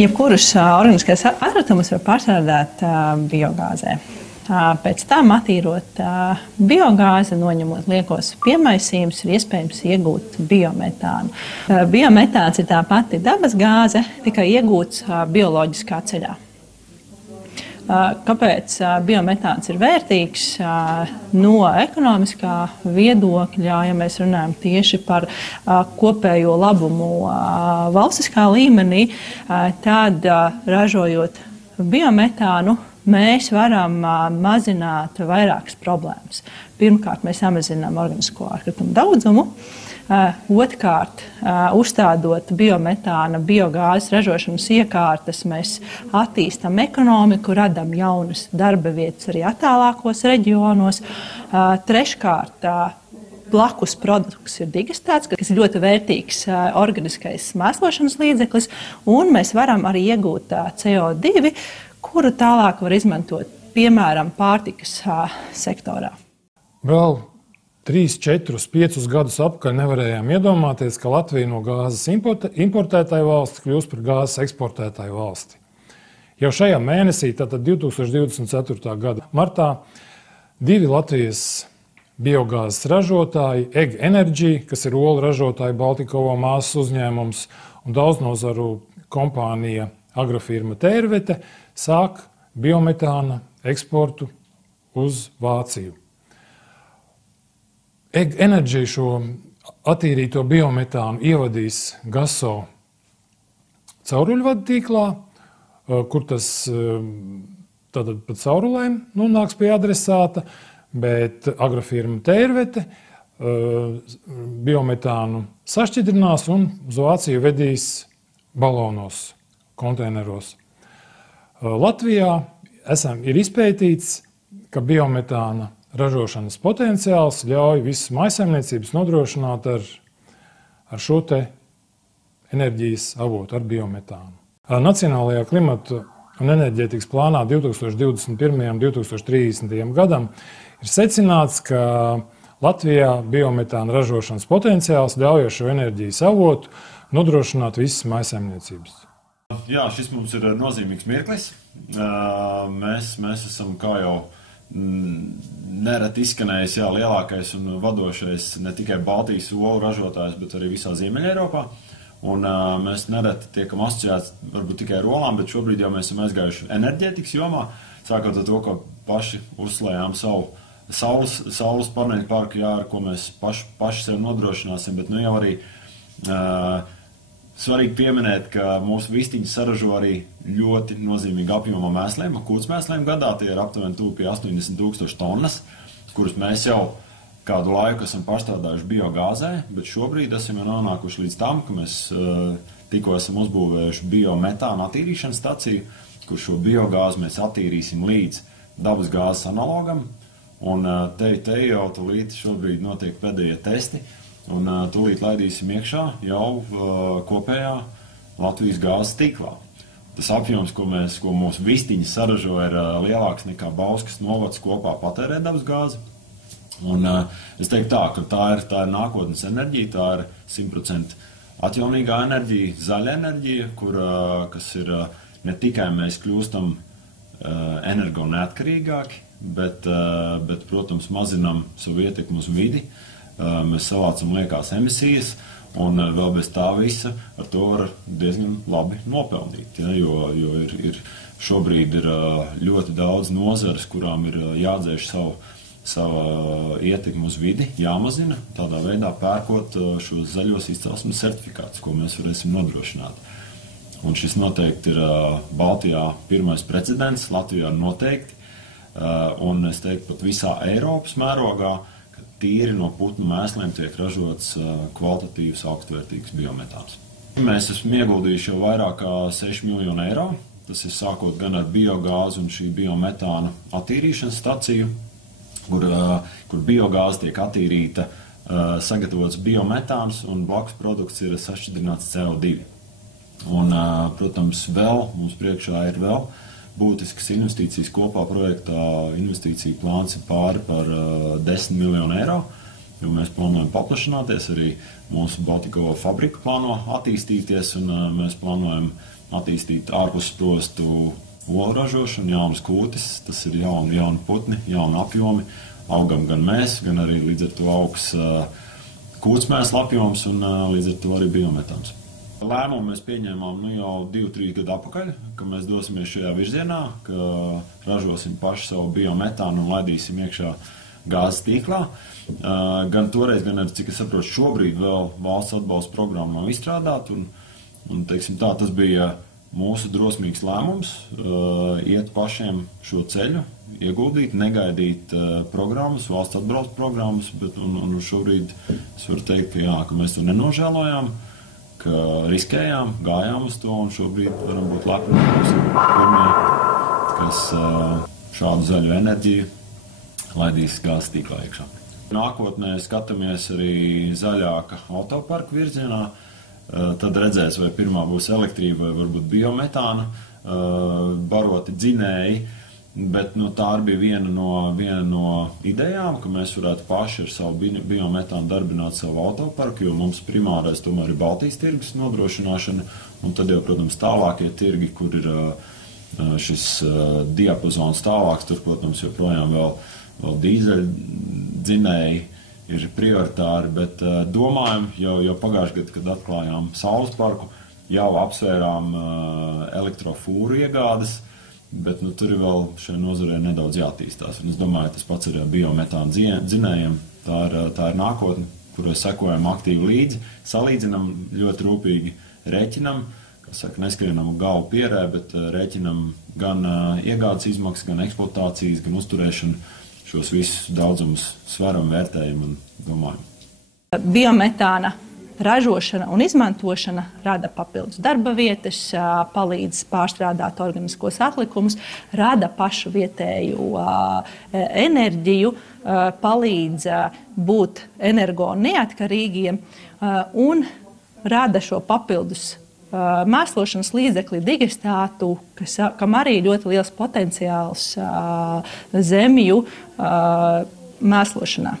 Jebkurus organiskais atkritumus var pārstrādāt biogāzē. Pēc tam attīrot biogāzi, noņemot liekos piemaisījumus, ir iespējams iegūt biometānu. Biometāns ir tā pati dabas gāze, tikai iegūts bioloģiskā ceļā. Kāpēc biometāns ir vērtīgs? No ekonomiskā viedokļa, ja mēs runājam tieši par kopējo labumu valstiskā līmenī, tad ražojot biometānu, mēs varam mazināt vairākas problēmas. Pirmkārt, mēs samazinām organisko atkritumu daudzumu. Otrkārt, uzstādot biometāna, biogāzes ražošanas iekārtas, mēs attīstam ekonomiku, radam jaunas darba vietas arī attālākos reģionos. Treškārt, blakus produkts ir digestēts, kas ir ļoti vērtīgs organiskais mēslošanas līdzeklis, un mēs varam arī iegūt CO2, kuru tālāk var izmantot, piemēram, pārtikas sektorā. Vēl 3, 4, 5 gadus atpakaļ nevarējām iedomāties, ka Latvija no gāzes importētāju valsti kļūs par gāzes eksportētāju valsti. Jau šajā mēnesī, tātad 2024. gada martā, 2 Latvijas biogāzes ražotāji, EG Energy, kas ir olu ražotāja Baltikovo māsas uzņēmums, un daudznazaru kompānija agrofirma Tērvete, sāk biometāna eksportu uz Vāciju. EG Energy šo attīrīto biometānu ievadīs Gaso cauruļvadu tīklā, kur tas tātad pa caurulēm nonāks pie adresāta, bet agrofirma Tērvete biometānu sašķidrinās un uz Vāciju vedīs balonos, konteineros. Latvijā ir izpētīts, ka biometāna ražošanas potenciāls ļauj visas mājsaimniecības nodrošināt ar šo te enerģijas avotu, ar biometānu. Nacionālajā klimata un enerģētikas plānā 2021. un 2030. gadam ir secināts, ka Latvijā biometāna ražošanas potenciāls ļauj šo enerģijas avotu nodrošināt visas mājsaimniecības. Jā, šis mums ir nozīmīgs mirklis. Mēs esam, kā jau nereti izskanējis, lielākais un vadošais ne tikai Baltijas olu ražotājs, bet arī visā Ziemeļeiropā. Un mēs nereti tiekam asociēti varbūt tikai ar olām, bet šobrīd jau mēs esam aizgājuši enerģētikas jomā, sākot ar to, ka paši uzslējām savu saules paneļu parku, ar ko mēs paši sev nodrošināsim, bet jau arī svarīgi pieminēt, ka mūsu vistiņi saražo arī ļoti nozīmīgu apjomu mēsliem, kūtsmēsliem gadā. Tie ir aptuveni tuvu pie 80,000 tonnas, kurus mēs jau kādu laiku esam pārstrādājuši biogāzē, bet šobrīd esam jau nonākuši līdz tam, ka mēs tikko esam uzbūvējuši biometāna attīrīšanas staciju, kur šo biogāzi mēs attīrīsim līdz dabas gāzes analogam, un te jau tūlīt šobrīd notiek pēdējie testi, un tūlīt laidīsim iekšā jau kopējā Latvijas gāzes tīklā. Tas apjoms, ko mūsu vistiņi saražo, ir lielāks nekā Bauskas novads kopā patērē dabas gāzi. Un es teiktu tā, ka tā ir nākotnes enerģija, tā ir 100% atjaunīgā enerģija, zaļa enerģija, kas ir ne tikai mēs kļūstam energo neatkarīgāki, bet, protams, mazinam savu ietekmi uz vidi. Mēs savācam liekās emisijas, un vēl bez tā visa ar to var diezgan labi nopelnīt. Jo šobrīd ir ļoti daudz nozares, kurām ir jādzēš savu ietekmi uz vidi, jāmazina, tādā veidā pērkot šos zaļos izcelsmes certifikātus, ko mēs varēsim nodrošināt. Un šis noteikti ir Baltijā pirmais precedents, Latvijā noteikti, un es teiktu pat visā Eiropas mērogā, tīri no putnu mēsliem tiek ražots kvalitatīvs, augstvērtīgs biometāns. Mēs esam ieguldījuši jau vairāk kā 6 miljonu eiro. Tas ir sākot gan ar biogāzi un šī biometāna attīrīšanas staciju, kur biogāze tiek attīrīta, sagatavots biometāns un blakus produkts ir sašķidrināts CO2. Un, protams, mums priekšā ir vēl būtiskas investīcijas kopā projektā. Investīcija plāns ir pāri par 10 miljonu eiro, jo mēs plānojam paplašināties, arī mūsu Baltikovo fabrika plāno attīstīties, un mēs plānojam attīstīt ārpussprostu olu ražošanu, jaunas kūtis, tas ir jauni putni, jauni apjomi, augam gan mēs, gan arī līdz ar to augs kūtsmēsla apjoms un līdz ar to arī biometāns. Lēmumu mēs pieņēmām jau 2-3 gadu atpakaļ, ka mēs dosimies šajā virzienā, ka ražosim paši savu biometānu un laidīsim iekšā gāzes tīklā. Gan toreiz, gan arī, cik es saprotu, šobrīd vēl valsts atbalsta programma nav izstrādāta. Un teiksim tā, tas bija mūsu drosmīgs lēmums iet pašiem šo ceļu, ieguldīt, negaidīt programmas, valsts atbalsta programmas, bet un šobrīd es varu teikt, ka mēs to nenožēlojām, ka riskējām, gājām uz to un šobrīd varam būt lepni, pirmie, kas šādu zaļu enerģiju laidīs gāzes tīklā iekšā. Nākotnē skatāmies arī zaļāka autoparka virzienā, tad redzēs, vai pirmā būs elektrība vai varbūt biometāna, baroti dzinēji, bet tā arī bija viena no idejām, ka mēs varētu paši ar savu biometānu darbināt savu autoparku, jo mums primārais tomēr ir Baltijas tirgus nodrošināšana, un tad jau, protams, tālākie tirgi, kur ir šis diapazons tālāks, tur, protams, joprojām vēl dīzeļdzinēji ir prioritāri, bet domājam, jau pagājušajā gadā, kad atklājām saules parku, jau apsvērām elektrofūru iegādes, bet tur ir vēl šai nozarē nedaudz jātīstās. Un es domāju, tas pats ar biometānu dzinējiem. Tā ir nākotne, kurai sekojam aktīvi līdzi, salīdzinam ļoti rūpīgi, rēķinam, neskrienam galvu pierē, bet rēķinam gan iegādes izmaksas, gan eksploatācijas, gan uzturēšanu, šos visus daudzumus sveram, vērtējam un domājam. Biometāna ražošana un izmantošana rada papildus darba vietas, palīdz pārstrādāt organiskos atlikumus, rada pašu vietēju enerģiju, palīdz būt energo neatkarīgiem un rada šo papildus mēslošanas līdzekli digestātu, kam arī ļoti liels potenciāls zemju mēslošanā.